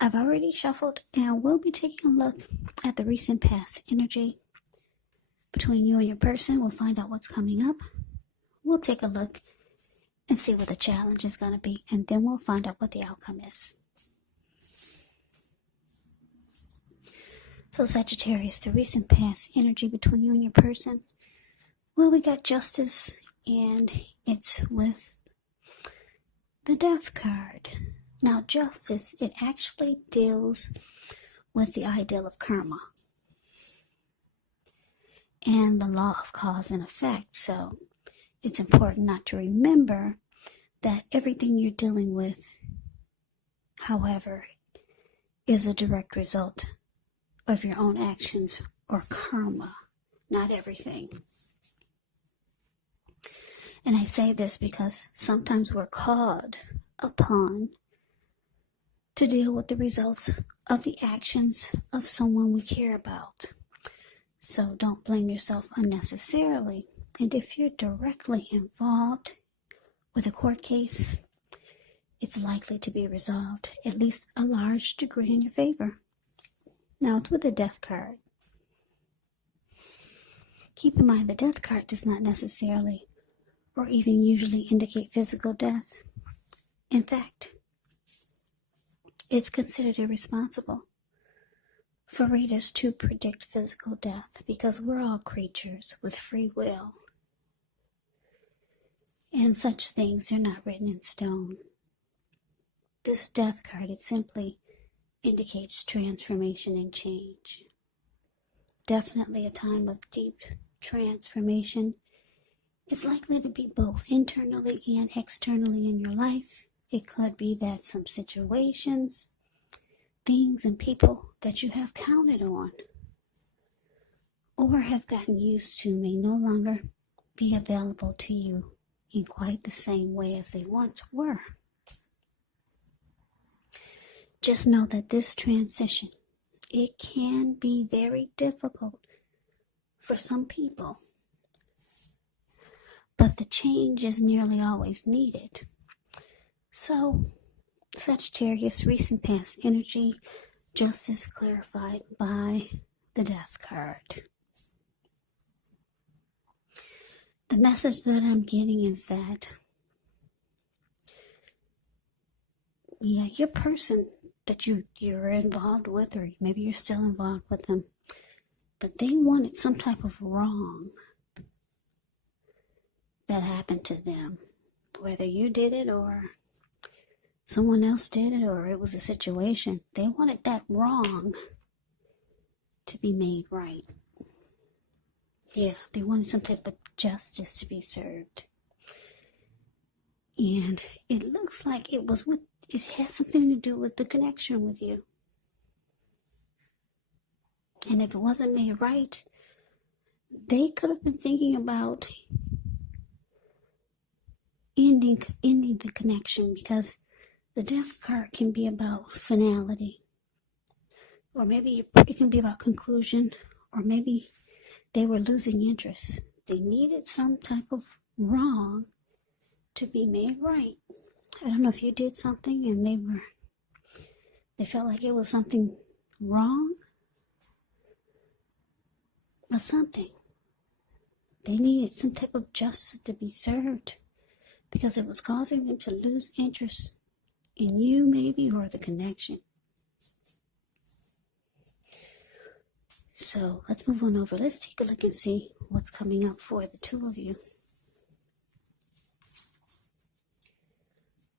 I've already shuffled and we'll be taking a look at the recent past energy between you and your person. We'll find out what's coming up. We'll take a look and see what the challenge is going to be, and then we'll find out what the outcome is. So Sagittarius, the recent past energy between you and your person. Well, we got Justice, and it's with the Death card. Now, Justice, it actually deals with the ideal of karma and the law of cause and effect. So it's important not to remember that everything you're dealing with, however, is a direct result of your own actions or karma, not everything. And I say this because sometimes we're called upon to deal with the results of the actions of someone we care about. So don't blame yourself unnecessarily. And if you're directly involved with a court case, it's likely to be resolved, at least a large degree, in your favor. Now it's with the Death card. Keep in mind the Death card does not necessarily or even usually indicate physical death. In fact, it's considered irresponsible for readers to predict physical death because we're all creatures with free will. And such things are not written in stone. This Death card, it simply indicates transformation and change. Definitely a time of deep transformation. It's likely to be both internally and externally in your life. It could be that some situations, things, and people that you have counted on or have gotten used to may no longer be available to you in quite the same way as they once were. Just know that this transition, it can be very difficult for some people, but the change is nearly always needed. So, Sagittarius, recent past energy, Justice clarified by the Death card. The message that I'm getting is that, your person that you're involved with, or maybe you're still involved with them, but they wanted some type of wrong that happened to them, whether you did it or someone else did it, or it was a situation. They wanted that wrong to be made right. Yeah, they wanted some type of justice to be served. And it looks like it had something to do with the connection with you. And if it wasn't made right, they could have been thinking about ending the connection, because the Death card can be about finality, or maybe it can be about conclusion, or maybe they were losing interest. They needed some type of wrong to be made right. I don't know if you did something and they felt like it was something wrong, but something. They needed some type of justice to be served because it was causing them to lose interest in you, maybe, or the connection. So let's move on over. Let's take a look and see what's coming up for the two of you.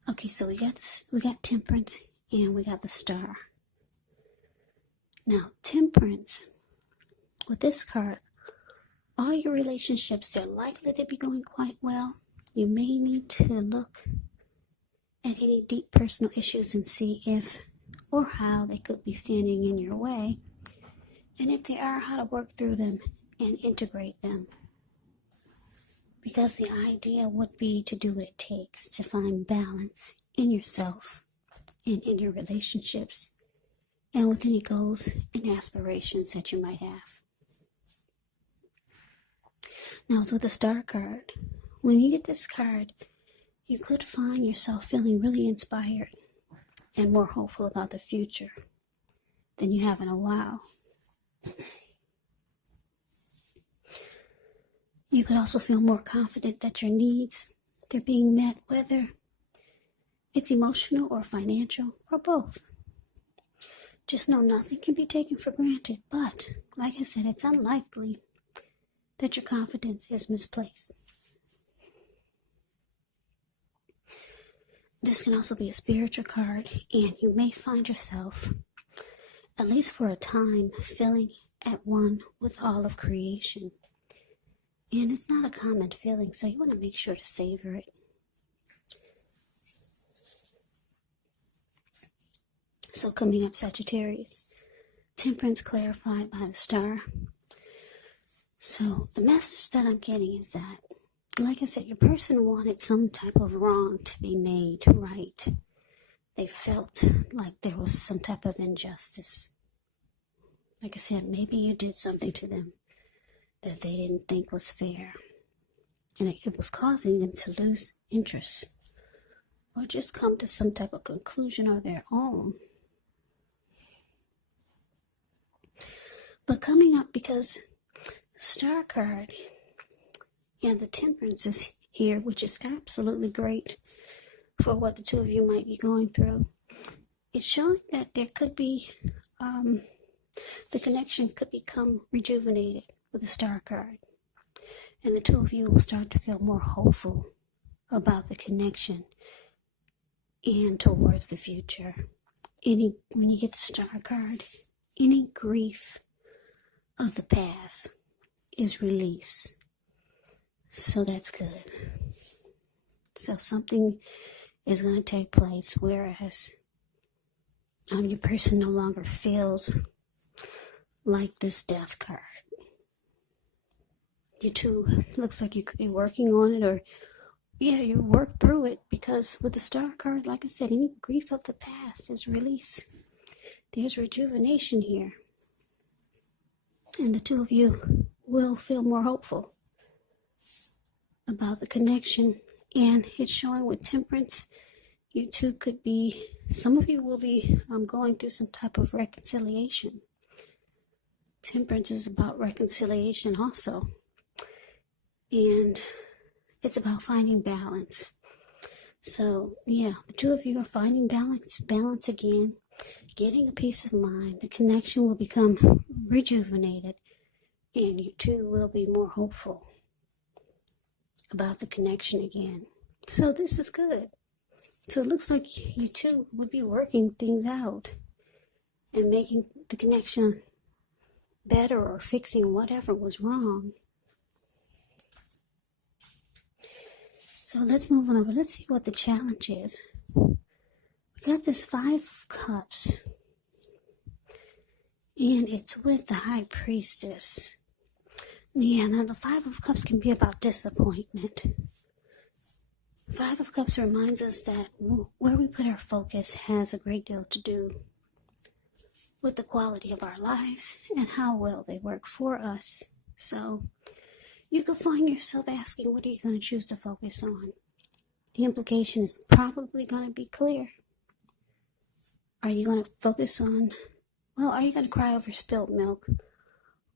Okay, so we got Temperance and we got the Star. Now, Temperance, with this card, all your relationships, they're likely to be going quite well. You may need to look at any deep personal issues and see if or how they could be standing in your way. And if they are, how to work through them and integrate them. Because the idea would be to do what it takes to find balance in yourself and in your relationships and with any goals and aspirations that you might have. Now it's with the Star card. When you get this card, you could find yourself feeling really inspired and more hopeful about the future than you have in a while. You could also feel more confident that your needs, they're being met, whether it's emotional or financial or both. Just know nothing can be taken for granted, but like I said, it's unlikely that your confidence is misplaced. This can also be a spiritual card, and you may find yourself, at least for a time, feeling at one with all of creation. And it's not a common feeling, so you want to make sure to savor it. So coming up, Sagittarius, Temperance clarified by the star. So the message that I'm getting is that, like I said, your person wanted some type of wrong to be made right. They felt like there was some type of injustice. Like I said, maybe you did something to them that they didn't think was fair, and it was causing them to lose interest or just come to some type of conclusion of their own. But coming up, because the star card and the temperance is here, which is absolutely great for what the two of you might be going through, it's showing that there could be, the connection could become rejuvenated with the star card. And the two of you will start to feel more hopeful about the connection and towards the future. When you get the star card, any grief of the past is released. So that's good. So something is going to take place, whereas your person no longer feels like this death card. You two, looks like you could be working on it, or you work through it, because with the star card, like I said, any grief of the past is released. There's rejuvenation here. And the two of you will feel more hopeful about the connection. And it's showing with temperance, you two could be, some of you will be going through some type of reconciliation. Temperance is about reconciliation also. And it's about finding balance. So, the two of you are finding balance again, getting a peace of mind. The connection will become rejuvenated, and you two will be more hopeful about the connection again. So this is good. So it looks like you two would be working things out and making the connection better, or fixing whatever was wrong. So let's move on over. Let's see what the challenge is. We got this 5 of Cups, and it's with the High Priestess. Now the 5 of Cups can be about disappointment. 5 of Cups reminds us that where we put our focus has a great deal to do with the quality of our lives and how well they work for us. So you could find yourself asking, what are you going to choose to focus on? The implication is probably going to be clear. Are you going to focus on, are you going to cry over spilled milk?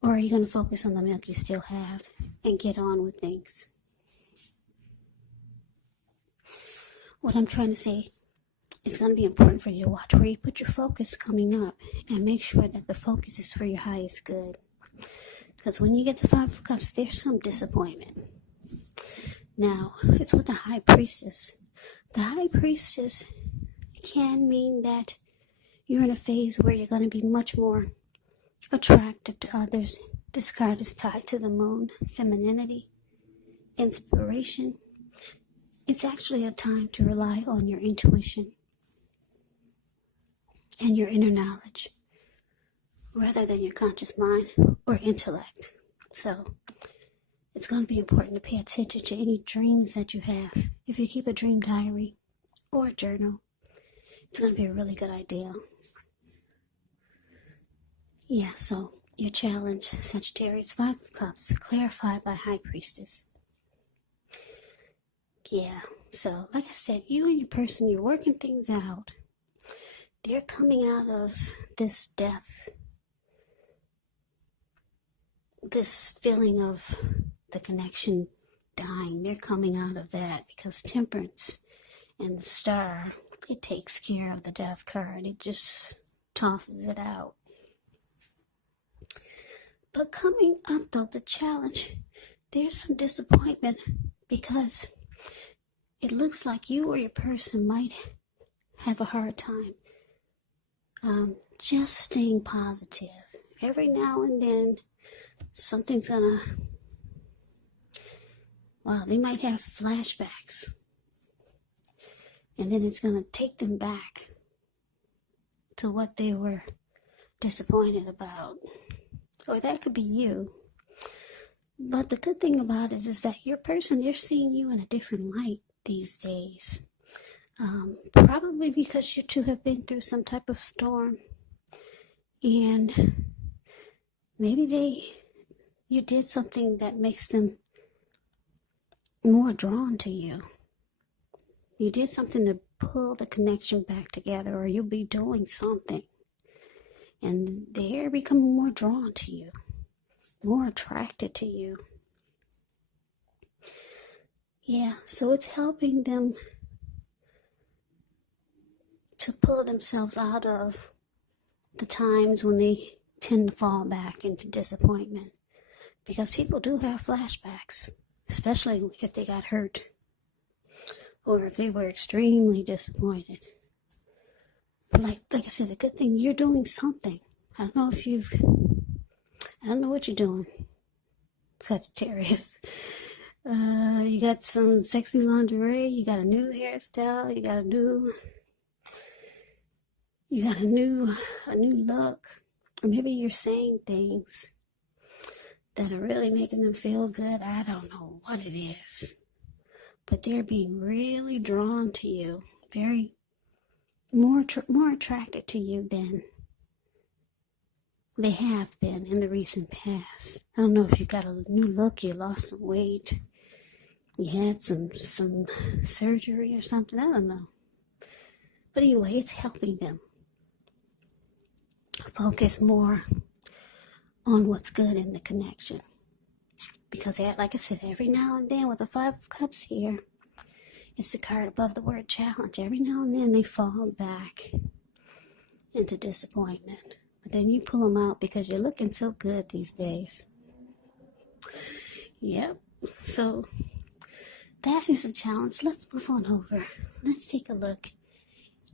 Or are you going to focus on the milk you still have and get on with things? What I'm trying to say, it's going to be important for you to watch where you put your focus coming up, and make sure that the focus is for your highest good. Because when you get the 5 of Cups, there's some disappointment. Now, it's with the High Priestess. The High Priestess can mean that you're in a phase where you're going to be much more attractive to others. This card is tied to the moon, femininity, inspiration. It's actually a time to rely on your intuition and your inner knowledge, rather than your conscious mind or intellect. So it's going to be important to pay attention to any dreams that you have. If you keep a dream diary or a journal, it's going to be a really good idea. So your challenge, Sagittarius, 5 of Cups, clarified by High Priestess. So like I said, you and your person, you're working things out. they're coming out of this death, this feeling of the connection dying. They're coming out of that because Temperance and the Star, it takes care of the death card. It just tosses it out. But coming up though, the challenge, there's some disappointment because it looks like you or your person might have a hard time just staying positive. Every now and then, something's gonna, they might have flashbacks. And then it's gonna take them back to what they were disappointed about. Or that could be you. But the good thing about it is that your person, they're seeing you in a different light these days. Probably because you two have been through some type of storm. And maybe you did something that makes them more drawn to you. You did something to pull the connection back together, or you'll be doing something. And they're becoming more drawn to you, more attracted to you. Yeah, so it's helping them to pull themselves out of the times when they tend to fall back into disappointment. Because people do have flashbacks, especially if they got hurt or if they were extremely disappointed. But like I said, the good thing, you're doing something. I don't know what you're doing, Sagittarius. You got some sexy lingerie, you got a new hairstyle, you got a new look, or maybe you're saying things that are really making them feel good. I don't know what it is, but they're being really drawn to you, very more attracted to you than they have been in the recent past. I don't know if you got a new look, you lost some weight, you had some surgery or something, I don't know. But anyway, it's helping them focus more on what's good in the connection. Because, like I said, every now and then with the Five of Cups here, it's the card above the word challenge. Every now and then they fall back into disappointment. But then you pull them out because you're looking so good these days. Yep. So that is a challenge. Let's move on over. Let's take a look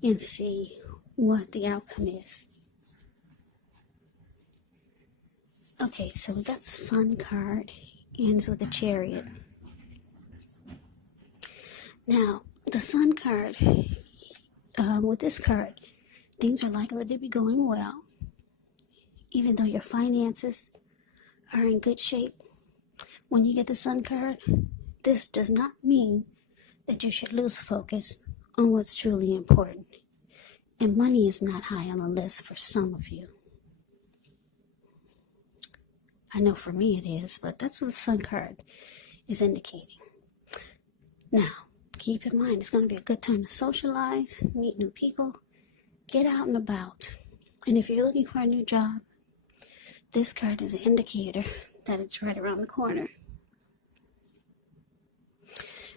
and see what the outcome is. Okay, so we got the Sun card, ends with a Chariot. Now, the Sun card, with this card, things are likely to be going well. Even though your finances are in good shape, when you get the Sun card, this does not mean that you should lose focus on what's truly important. And money is not high on the list for some of you. I know for me it is, but that's what the Sun card is indicating. Now, keep in mind, it's going to be a good time to socialize, meet new people, get out and about. And if you're looking for a new job, this card is an indicator that it's right around the corner.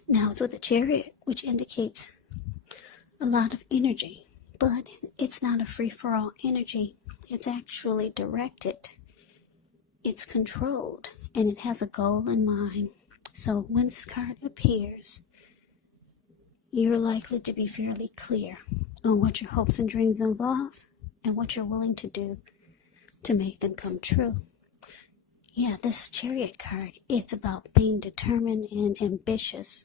Now, it's with a Chariot, which indicates a lot of energy, but it's not a free-for-all energy. It's actually directed. It's controlled, and it has a goal in mind. So when this card appears, you're likely to be fairly clear on what your hopes and dreams involve and what you're willing to do to make them come true. Yeah, this Chariot card, it's about being determined and ambitious.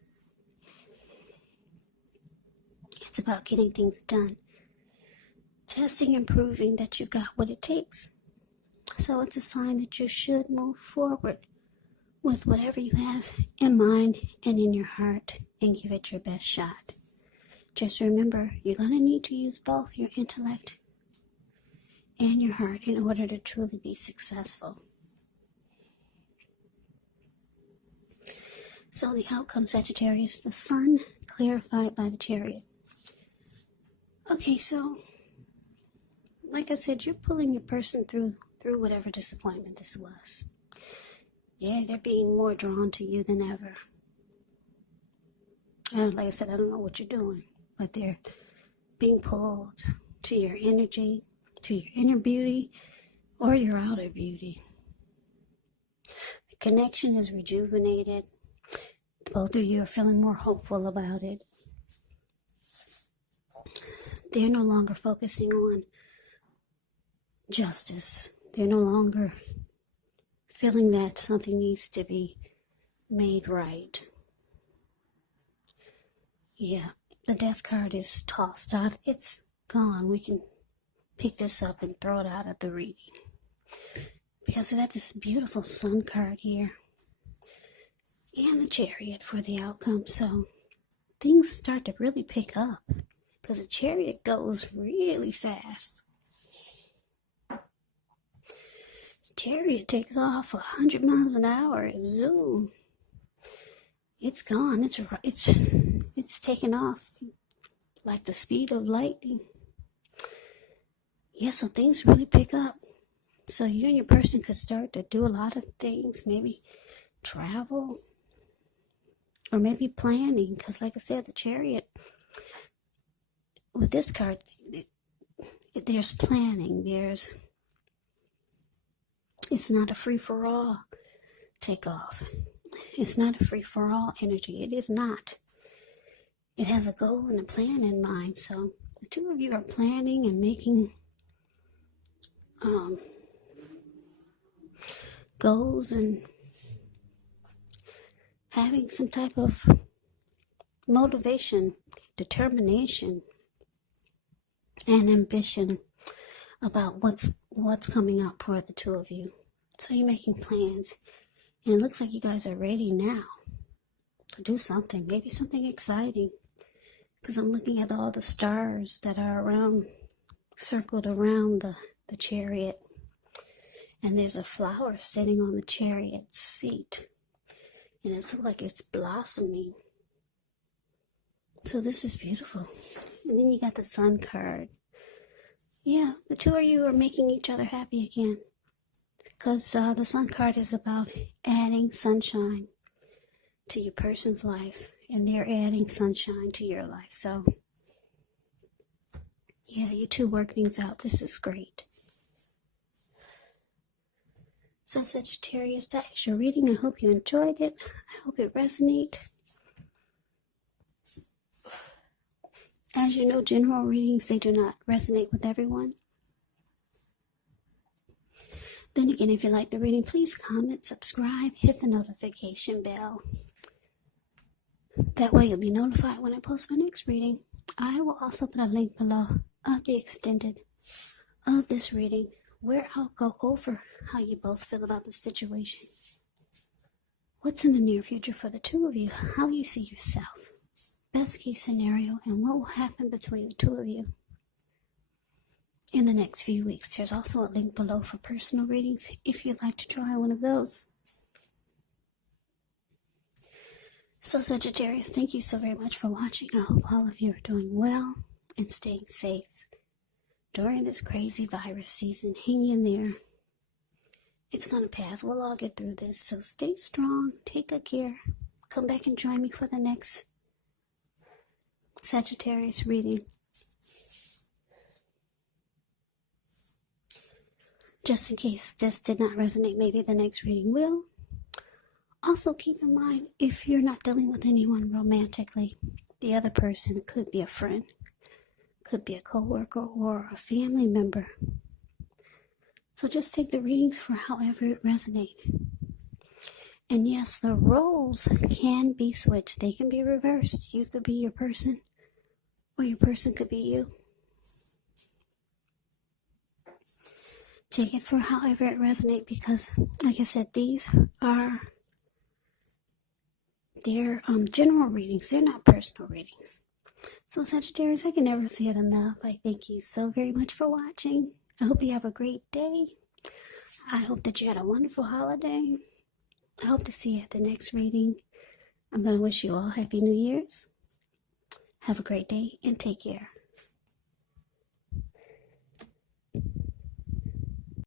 It's about getting things done, testing and proving that you've got what it takes. So it's a sign that you should move forward with whatever you have in mind and in your heart and give it your best shot. Just remember, you're going to need to use both your intellect and your heart in order to truly be successful. So the outcome, Sagittarius, the Sun clarified by the Chariot. Okay, so like I said, you're pulling your person through whatever disappointment this was. Yeah, they're being more drawn to you than ever. And like I said, I don't know what you're doing, but they're being pulled to your energy, to your inner beauty, or your outer beauty. The connection is rejuvenated. Both of you are feeling more hopeful about it. They're no longer focusing on justice. They're no longer feeling that something needs to be made right. Yeah, the death card is tossed out. It's gone. We can pick this up and throw it out of the reading. Because we got this beautiful sun card here. And the Chariot for the outcome. So things start to really pick up. Because the Chariot goes really fast. Chariot takes off 100 miles an hour. Zoom. It's gone. It's taken off like the speed of lightning. Yeah, so things really pick up. So you and your person could start to do a lot of things. Maybe travel. Or maybe planning. Because like I said, the Chariot, with this card, there's planning. It's not a free-for-all takeoff. It's not a free-for-all energy. It is not. It has a goal and a plan in mind. So the two of you are planning and making goals and having some type of motivation, determination, and ambition about what's coming up for the two of you. So you're making plans, and it looks like you guys are ready now to do something, maybe something exciting, because I'm looking at all the stars that are circled around the Chariot, and there's a flower sitting on the Chariot seat, and it's like it's blossoming. So this is beautiful. And then you got the Sun card. Yeah, the two of you are making each other happy again. Because the Sun card is about adding sunshine to your person's life. And they're adding sunshine to your life. So, yeah, you two work things out. This is great. So, Sagittarius, that is your reading. I hope you enjoyed it. I hope it resonated. As you know, general readings, they do not resonate with everyone. Then again, if you like the reading, please comment, subscribe, hit the notification bell. That way you'll be notified when I post my next reading. I will also put a link below of the extended of this reading, where I'll go over how you both feel about the situation. What's in the near future for the two of you, how you see yourself. Best case scenario, and what will happen between the two of you in the next few weeks. There's also a link below for personal readings if you'd like to try one of those. So Sagittarius, thank you so very much for watching. I hope all of you are doing well and staying safe during this crazy virus season. Hang in there. It's going to pass. We'll all get through this. So stay strong. Take good care. Come back and join me for the next Sagittarius reading. Just in case this did not resonate, maybe the next reading will. Also keep in mind, if you're not dealing with anyone romantically, the other person could be a friend, could be a co-worker or a family member. So just take the readings for however it resonates. And yes, the roles can be switched. They can be reversed. You could be your person, or your person could be you. Take it for however it resonates, because, like I said, these are their general readings. They're not personal readings. So Sagittarius, I can never say it enough. I thank you so very much for watching. I hope you have a great day. I hope that you had a wonderful holiday. I hope to see you at the next reading. I'm going to wish you all Happy New Year's. Have a great day and take care.